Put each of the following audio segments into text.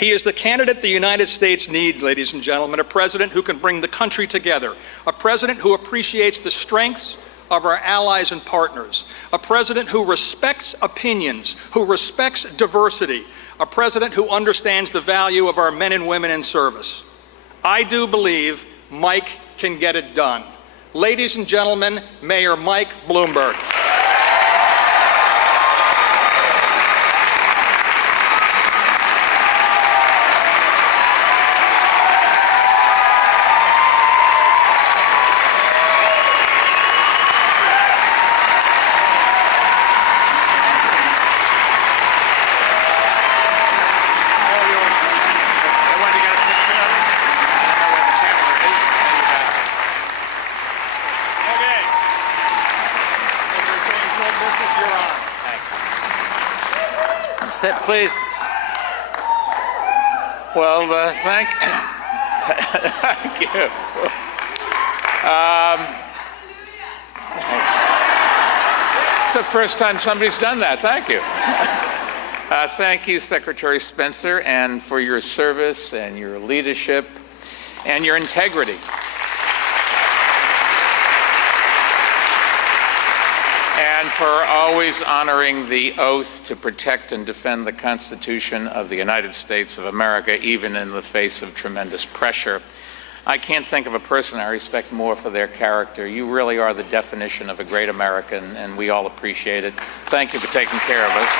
He is the candidate the United States needs, ladies and gentlemen, a president who can bring the country together, a president who appreciates the strengths of our allies and partners, a president who respects opinions, who respects diversity, a president who understands the value of our men and women in service. I do believe Mike can get it done. Ladies and gentlemen, Mayor Mike Bloomberg. Sit, please. Well, thank you. It's the first time somebody's done that. Thank you. Thank you, Secretary Spencer, and for your service and your leadership and your integrity. And for always honoring the oath to protect and defend the Constitution of the United States of America, even in the face of tremendous pressure. I can't think of a person I respect more for their character. You really are the definition of a great American, and we all appreciate it. Thank you for taking care of us.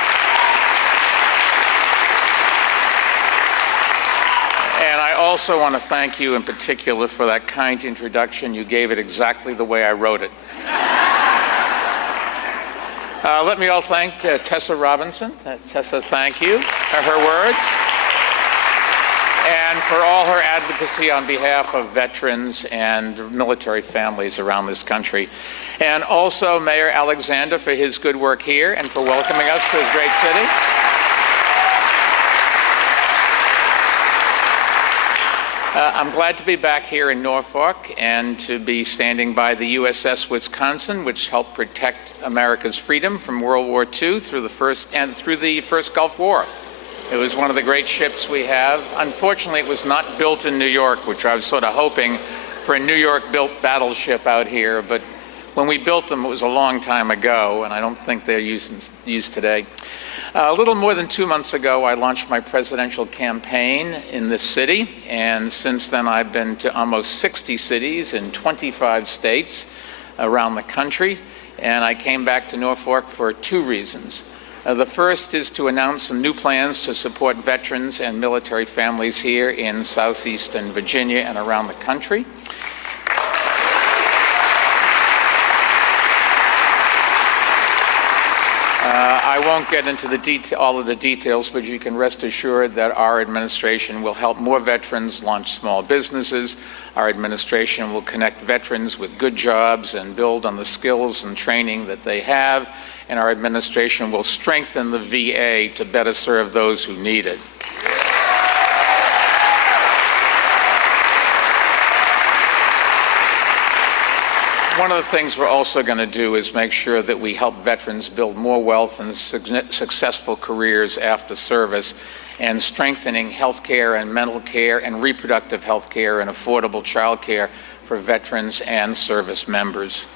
And I also want to thank you in particular for that kind introduction. You gave it exactly the way I wrote it. Let me all thank Tessa Robinson. Tessa, thank you for her words. And for all her advocacy on behalf of veterans and military families around this country. And also Mayor Alexander for his good work here and for welcoming us to his great city. I'm glad to be back here in Norfolk and to be standing by the USS Wisconsin, which helped protect America's freedom from World War II through the first Gulf War. It was one of the great ships we have. Unfortunately, it was not built in New York, which I was sort of hoping for a New York-built battleship out here. But when we built them, it was a long time ago, and I don't think they're used today. A little more than 2 months ago, I launched my presidential campaign in this city, and since then I've been to almost 60 cities in 25 states around the country, and I came back to Norfolk for two reasons. The first is to announce some new plans to support veterans and military families here in southeastern Virginia and around the country. I won't get into all of the details, but you can rest assured that our administration will help more veterans launch small businesses. Our administration will connect veterans with good jobs and build on the skills and training that they have. And our administration will strengthen the VA to better serve those who need it. One of the things we're also going to do is make sure that we help veterans build more wealth and successful careers after service, and strengthening health care and mental care and reproductive health care and affordable child care for veterans and service members.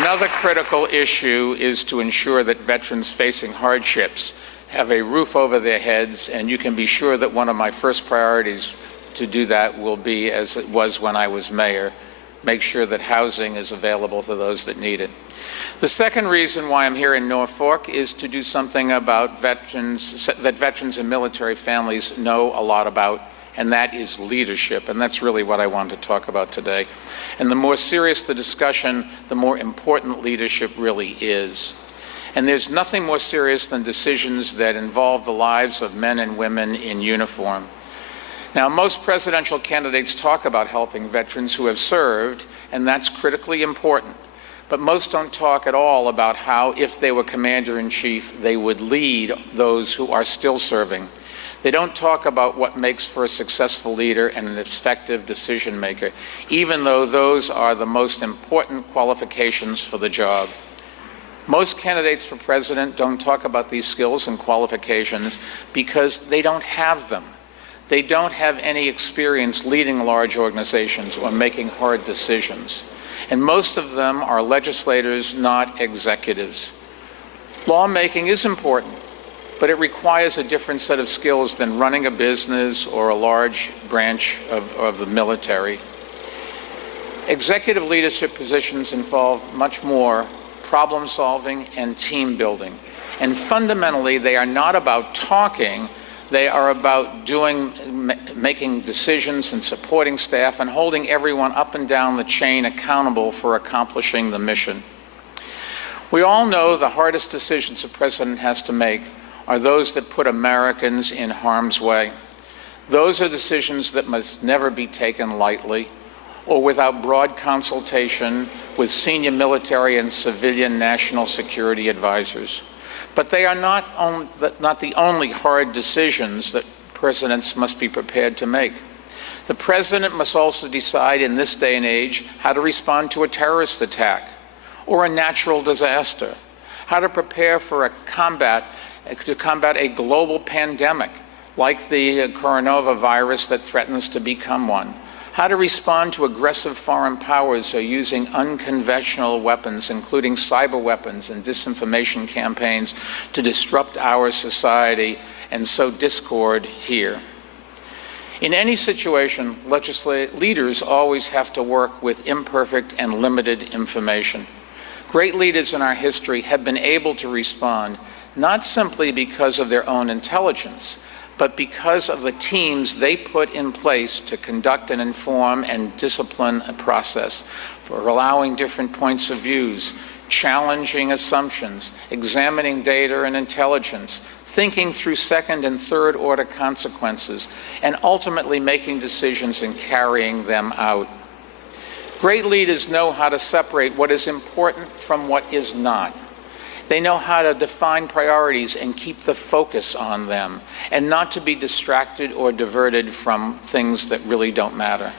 Another critical issue is to ensure that veterans facing hardships have a roof over their heads, and you can be sure that one of my first priorities to do that will be, as it was when I was mayor, make sure that housing is available to those that need it. The second reason why I'm here in Norfolk is to do something about veterans, that veterans and military families know a lot about, and that is leadership, and that's really what I want to talk about today. And the more serious the discussion, the more important leadership really is. And there's nothing more serious than decisions that involve the lives of men and women in uniform. Now, most presidential candidates talk about helping veterans who have served, and that's critically important. But most don't talk at all about how, if they were commander-in-chief, they would lead those who are still serving. They don't talk about what makes for a successful leader and an effective decision maker, even though those are the most important qualifications for the job. Most candidates for president don't talk about these skills and qualifications because they don't have them. They don't have any experience leading large organizations or making hard decisions. And most of them are legislators, not executives. Lawmaking is important, but it requires a different set of skills than running a business or a large branch of the military. Executive leadership positions involve much more problem solving and team building. And fundamentally, they are not about talking, they are about making decisions and supporting staff and holding everyone up and down the chain accountable for accomplishing the mission. We all know the hardest decisions a president has to make are those that put Americans in harm's way. Those are decisions that must never be taken lightly or without broad consultation with senior military and civilian national security advisors. But they are not the only hard decisions that presidents must be prepared to make. The president must also decide in this day and age how to respond to a terrorist attack or a natural disaster, how to prepare for to combat a global pandemic like the coronavirus that threatens to become one, how to respond to aggressive foreign powers who are using unconventional weapons, including cyber weapons and disinformation campaigns, to disrupt our society and sow discord here. In any situation, leaders always have to work with imperfect and limited information. Great leaders in our history have been able to respond not simply because of their own intelligence, but because of the teams they put in place to conduct and inform and discipline a process, for allowing different points of views, challenging assumptions, examining data and intelligence, thinking through second and third order consequences, and ultimately making decisions and carrying them out. Great leaders know how to separate what is important from what is not. They know how to define priorities and keep the focus on them, and not to be distracted or diverted from things that really don't matter.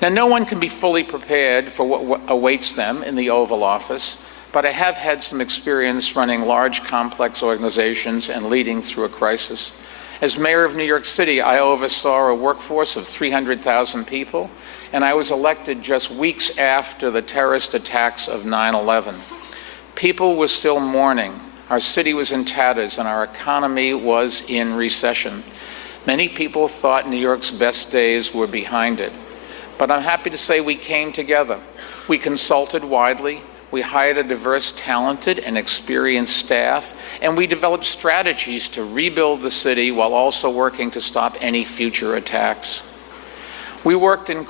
Now, no one can be fully prepared for what awaits them in the Oval Office, but I have had some experience running large, complex organizations and leading through a crisis. As mayor of New York City, I oversaw a workforce of 300,000 people, and I was elected just weeks after the terrorist attacks of 9/11. People were still mourning. Our city was in tatters, and our economy was in recession. Many people thought New York's best days were behind it. But I'm happy to say we came together. We consulted widely. We hired a diverse, talented, and experienced staff, and we developed strategies to rebuild the city while also working to stop any future attacks. We worked in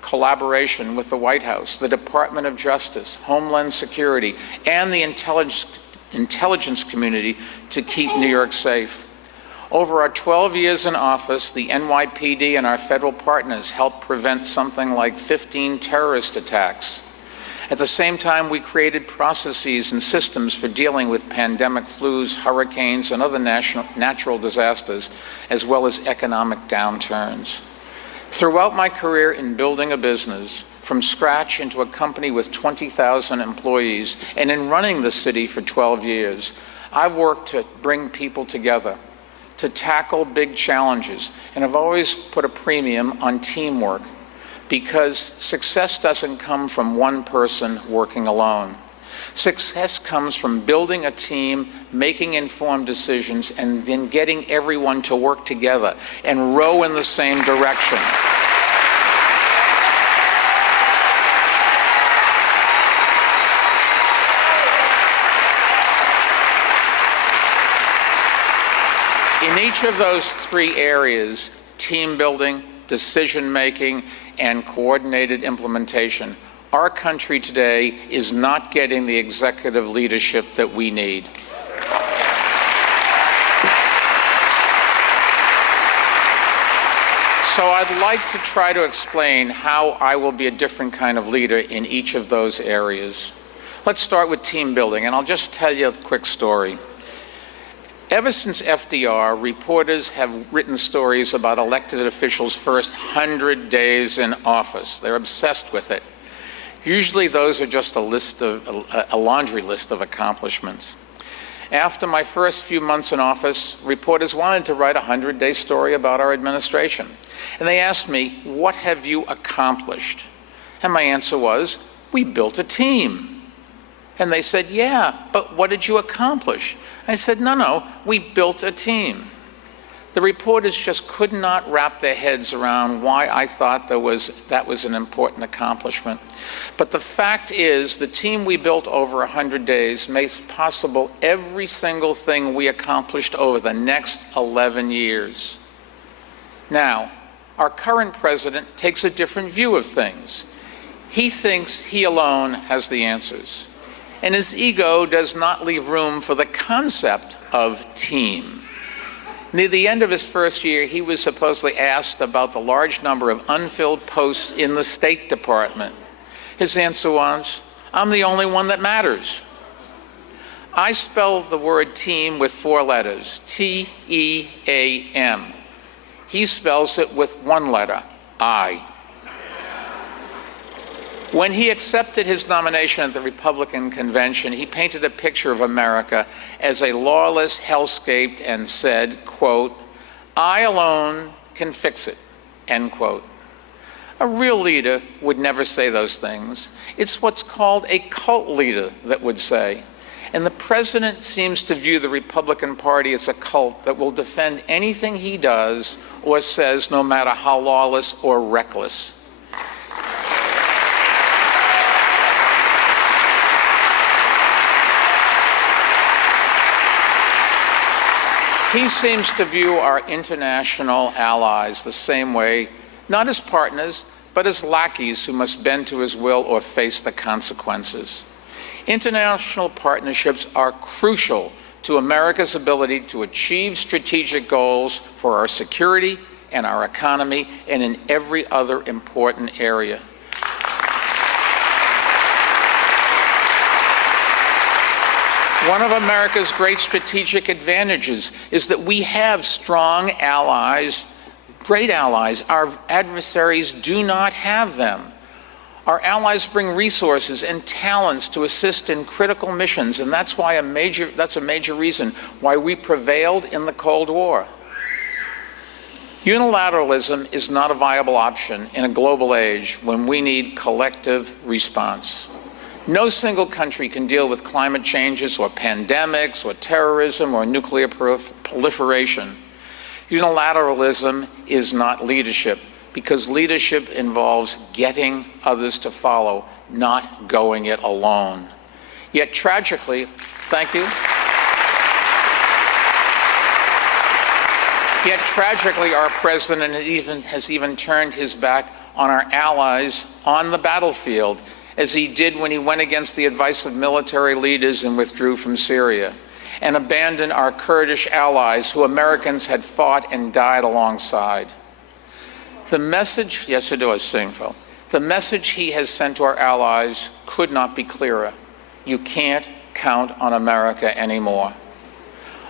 collaboration with the White House, the Department of Justice, Homeland Security, and the intelligence community to keep New York safe. Over our 12 years in office, the NYPD and our federal partners helped prevent something like 15 terrorist attacks. At the same time, we created processes and systems for dealing with pandemic flus, hurricanes, and other natural disasters, as well as economic downturns. Throughout my career in building a business, from scratch into a company with 20,000 employees, and in running the city for 12 years, I've worked to bring people together, to tackle big challenges, and I've always put a premium on teamwork, because success doesn't come from one person working alone. Success comes from building a team, making informed decisions, and then getting everyone to work together and row in the same direction. In each of those three areas, team building, decision making, and coordinated implementation, our country today is not getting the executive leadership that we need. So I'd like to try to explain how I will be a different kind of leader in each of those areas. Let's start with team building, and I'll just tell you a quick story. Ever since FDR, reporters have written stories about elected officials' first 100 days in office. They're obsessed with it. Usually those are just a laundry list of accomplishments. After my first few months in office, reporters wanted to write a 100-day story about our administration. And they asked me, "What have you accomplished?" And my answer was, "We built a team." And they said, "Yeah, but what did you accomplish?" I said, No, we built a team." The reporters just could not wrap their heads around why I thought that was an important accomplishment. But the fact is, the team we built over 100 days makes possible every single thing we accomplished over the next 11 years. Now, our current president takes a different view of things. He thinks he alone has the answers, and his ego does not leave room for the concept of team. Near the end of his first year, he was supposedly asked about the large number of unfilled posts in the State Department. His answer was, "I'm the only one that matters." I spell the word team with 4 letters, T-E-A-M. He spells it with 1 letter, I. When he accepted his nomination at the Republican convention, he painted a picture of America as a lawless hellscape and said, quote, "I alone can fix it," end quote. A real leader would never say those things. It's what's called a cult leader that would say. And the president seems to view the Republican Party as a cult that will defend anything he does or says, no matter how lawless or reckless. He seems to view our international allies the same way, not as partners, but as lackeys who must bend to his will or face the consequences. International partnerships are crucial to America's ability to achieve strategic goals for our security and our economy and in every other important area. One of America's great strategic advantages is that we have strong allies, great allies. Our adversaries do not have them. Our allies bring resources and talents to assist in critical missions, and that's a major reason why we prevailed in the Cold War. Unilateralism is not a viable option in a global age when we need collective response. No single country can deal with climate changes or pandemics or terrorism or nuclear proliferation. Unilateralism is not leadership, because leadership involves getting others to follow, not going it alone. Yet tragically, thank you. Yet tragically, our president has even turned his back on our allies on the battlefield, as he did when he went against the advice of military leaders and withdrew from Syria, and abandoned our Kurdish allies who Americans had fought and died alongside. The message he has sent to our allies could not be clearer. You can't count on America anymore.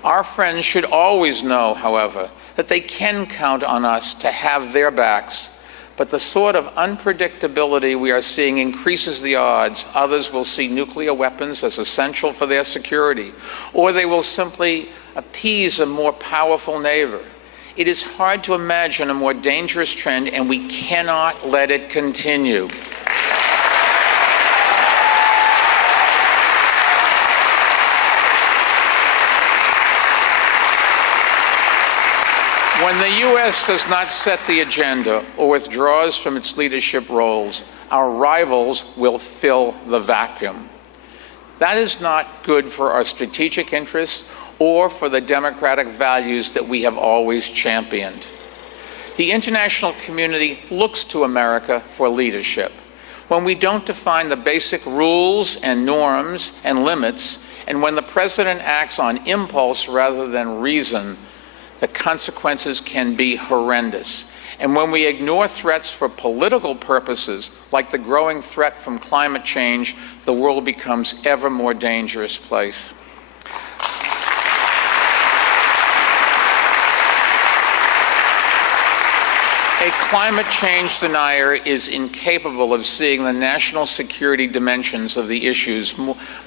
Our friends should always know, however, that they can count on us to have their backs. But the sort of unpredictability we are seeing increases the odds others will see nuclear weapons as essential for their security, or they will simply appease a more powerful neighbor. It is hard to imagine a more dangerous trend, and we cannot let it continue. When the U.S. does not set the agenda or withdraws from its leadership roles, our rivals will fill the vacuum. That is not good for our strategic interests or for the democratic values that we have always championed. The international community looks to America for leadership. When we don't define the basic rules and norms and limits, and when the president acts on impulse rather than reason, the consequences can be horrendous. And when we ignore threats for political purposes, like the growing threat from climate change, the world becomes an ever more dangerous place. A climate change denier is incapable of seeing the national security dimensions of the issues: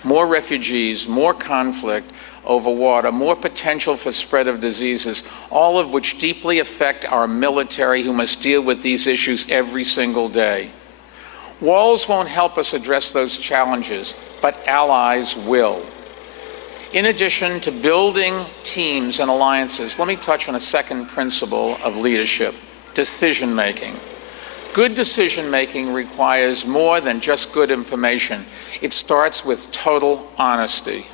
more refugees, more conflict over water, more potential for spread of diseases, all of which deeply affect our military, who must deal with these issues every single day. Walls won't help us address those challenges, but allies will. In addition to building teams and alliances, let me touch on a second principle of leadership: decision-making. Good decision-making requires more than just good information. It starts with total honesty.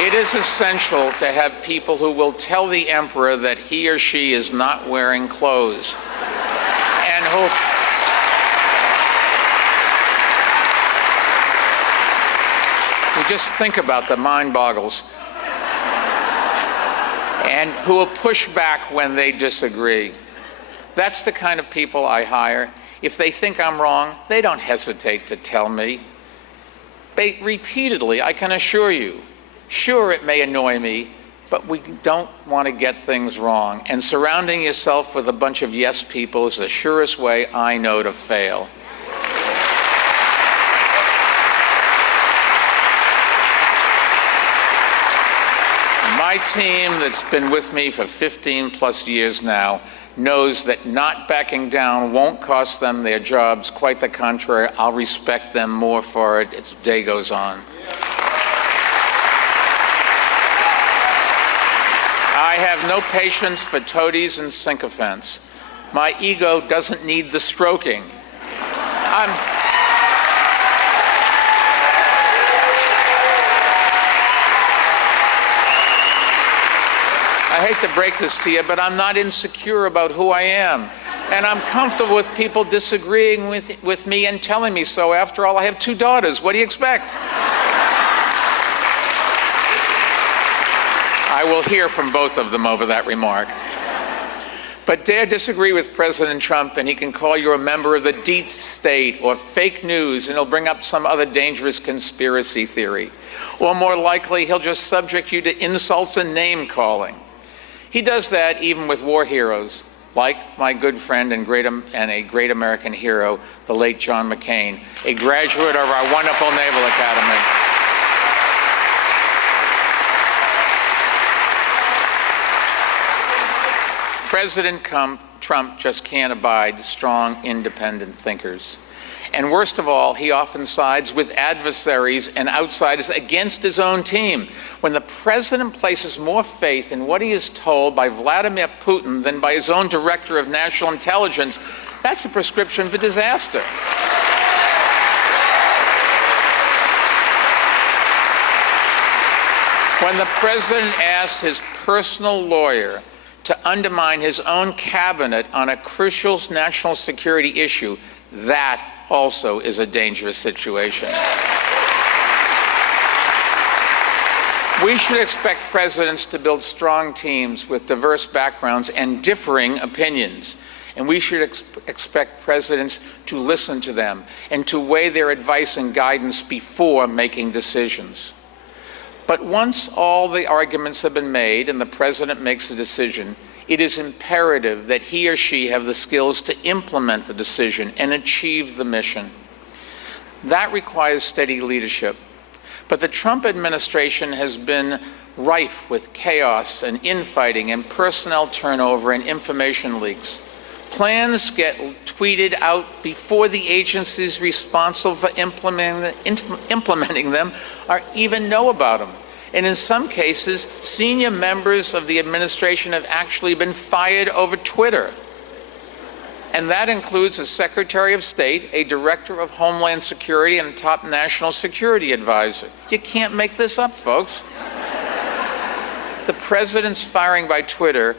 It is essential to have people who will tell the emperor that he or she is not wearing clothes, and who just think about the mind boggles, and who will push back when they disagree. That's the kind of people I hire. If they think I'm wrong, they don't hesitate to tell me. Repeatedly, I can assure you. Sure, it may annoy me, but we don't want to get things wrong. And surrounding yourself with a bunch of yes people is the surest way I know to fail. My team that's been with me for 15 plus years now knows that not backing down won't cost them their jobs. Quite the contrary, I'll respect them more for it as the day goes on. I have no patience for toadies and sycophants. My ego doesn't need the stroking. I hate to break this to you, but I'm not insecure about who I am. And I'm comfortable with people disagreeing with me and telling me so. After all, I have 2 daughters. What do you expect? I will hear from both of them over that remark. But dare disagree with President Trump, and he can call you a member of the deep state or fake news, and he'll bring up some other dangerous conspiracy theory. Or more likely, he'll just subject you to insults and name-calling. He does that even with war heroes, like my good friend and a great American hero, the late John McCain, a graduate of our wonderful Naval Academy. President Trump just can't abide strong, independent thinkers. And worst of all, he often sides with adversaries and outsiders against his own team. When the president places more faith in what he is told by Vladimir Putin than by his own director of national intelligence, that's a prescription for disaster. When the president asks his personal lawyer to undermine his own cabinet on a crucial national security issue, that also is a dangerous situation. We should expect presidents to build strong teams with diverse backgrounds and differing opinions. And we should expect presidents to listen to them and to weigh their advice and guidance before making decisions. But once all the arguments have been made and the president makes a decision, it is imperative that he or she have the skills to implement the decision and achieve the mission. That requires steady leadership. But the Trump administration has been rife with chaos and infighting and personnel turnover and information leaks. Plans get tweeted out before the agencies responsible for implementing them even know about them. And in some cases, senior members of the administration have actually been fired over Twitter. And that includes a Secretary of State, a Director of Homeland Security, and a top national security advisor. You can't make this up, folks. The president's firing by Twitter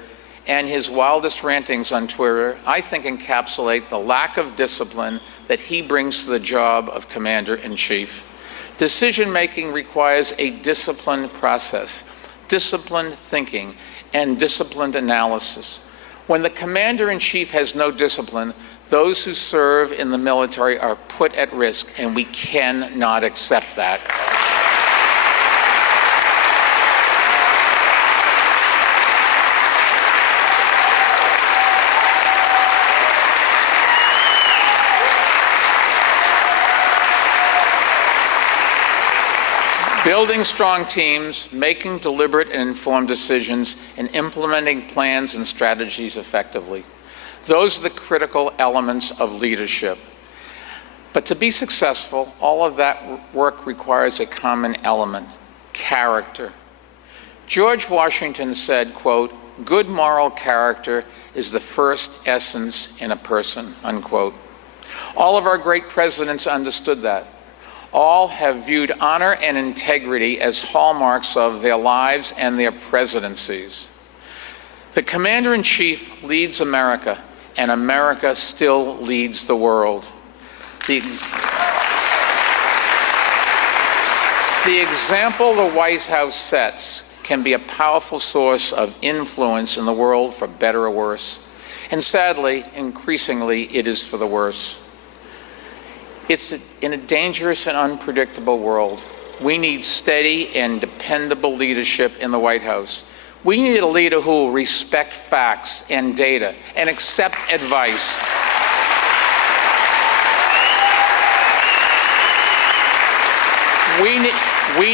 and his wildest rantings on Twitter, I think, encapsulate the lack of discipline that he brings to the job of Commander-in-Chief. Decision-making requires a disciplined process, disciplined thinking, and disciplined analysis. When the Commander-in-Chief has no discipline, those who serve in the military are put at risk, and we cannot accept that. Building strong teams, making deliberate and informed decisions, and implementing plans and strategies effectively. Those are the critical elements of leadership. But to be successful, all of that work requires a common element: character. George Washington said, quote, "Good moral character is the first essence in a person," unquote. All of our great presidents understood that. All have viewed honor and integrity as hallmarks of their lives and their presidencies. The Commander-in-Chief leads America, and America still leads the world. The example the White House sets can be a powerful source of influence in the world for better or worse. And sadly, increasingly, it is for the worse. It's in a dangerous and unpredictable world. We need steady and dependable leadership in the White House. We need a leader who will respect facts and data and accept advice. We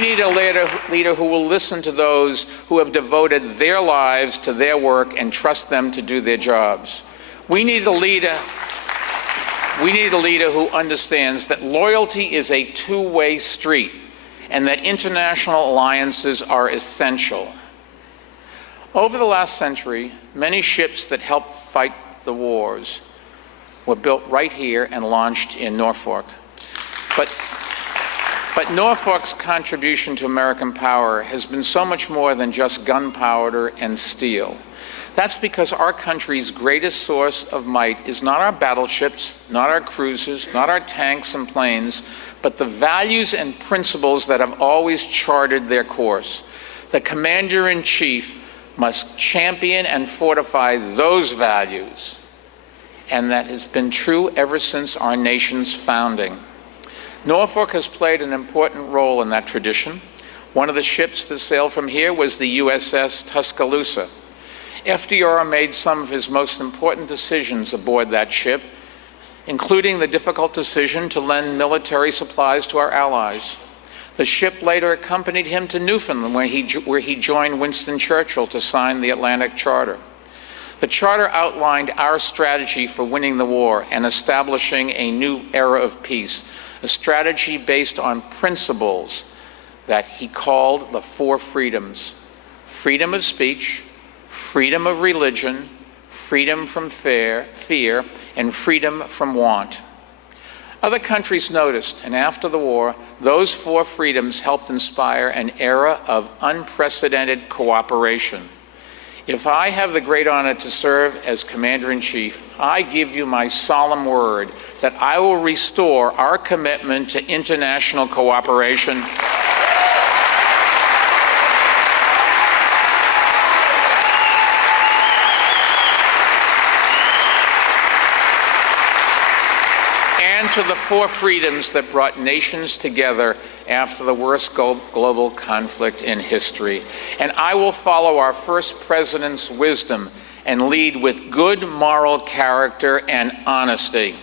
need a leader who will listen to those who have devoted their lives to their work and trust them to do their jobs. We need a leader who understands that loyalty is a two-way street and that international alliances are essential. Over the last century, many ships that helped fight the wars were built right here and launched in Norfolk. But Norfolk's contribution to American power has been so much more than just gunpowder and steel. That's because our country's greatest source of might is not our battleships, not our cruisers, not our tanks and planes, but the values and principles that have always charted their course. The Commander-in-Chief must champion and fortify those values, and that has been true ever since our nation's founding. Norfolk has played an important role in that tradition. One of the ships that sailed from here was the USS Tuscaloosa. FDR made some of his most important decisions aboard that ship, including the difficult decision to lend military supplies to our allies. The ship later accompanied him to Newfoundland, where he joined Winston Churchill to sign the Atlantic Charter. The Charter outlined our strategy for winning the war and establishing a new era of peace, a strategy based on principles that he called the four freedoms: freedom of speech, freedom of religion, freedom from fear, and freedom from want. Other countries noticed, and after the war, those four freedoms helped inspire an era of unprecedented cooperation. If I have the great honor to serve as Commander-in-Chief, I give you my solemn word that I will restore our commitment to international cooperation. To the four freedoms that brought nations together after the worst global conflict in history. And I will follow our first president's wisdom and lead with good moral character and honesty.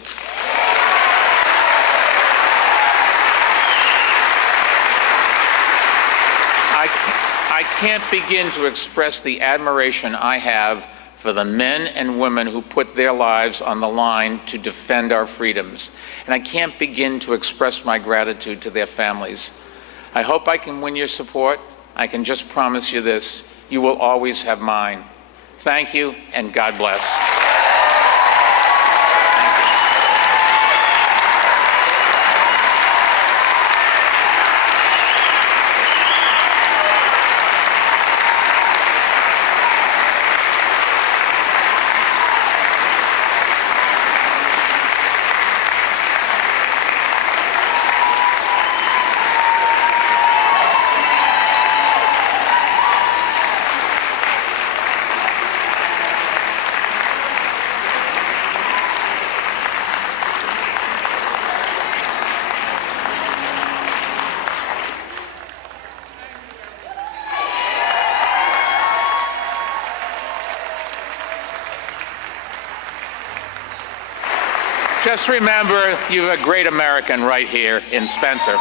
I can't begin to express the admiration I have for the men and women who put their lives on the line to defend our freedoms. And I can't begin to express my gratitude to their families. I hope I can win your support. I can just promise you this: you will always have mine. Thank you, and God bless. Just remember, you have a great American right here in Spencer.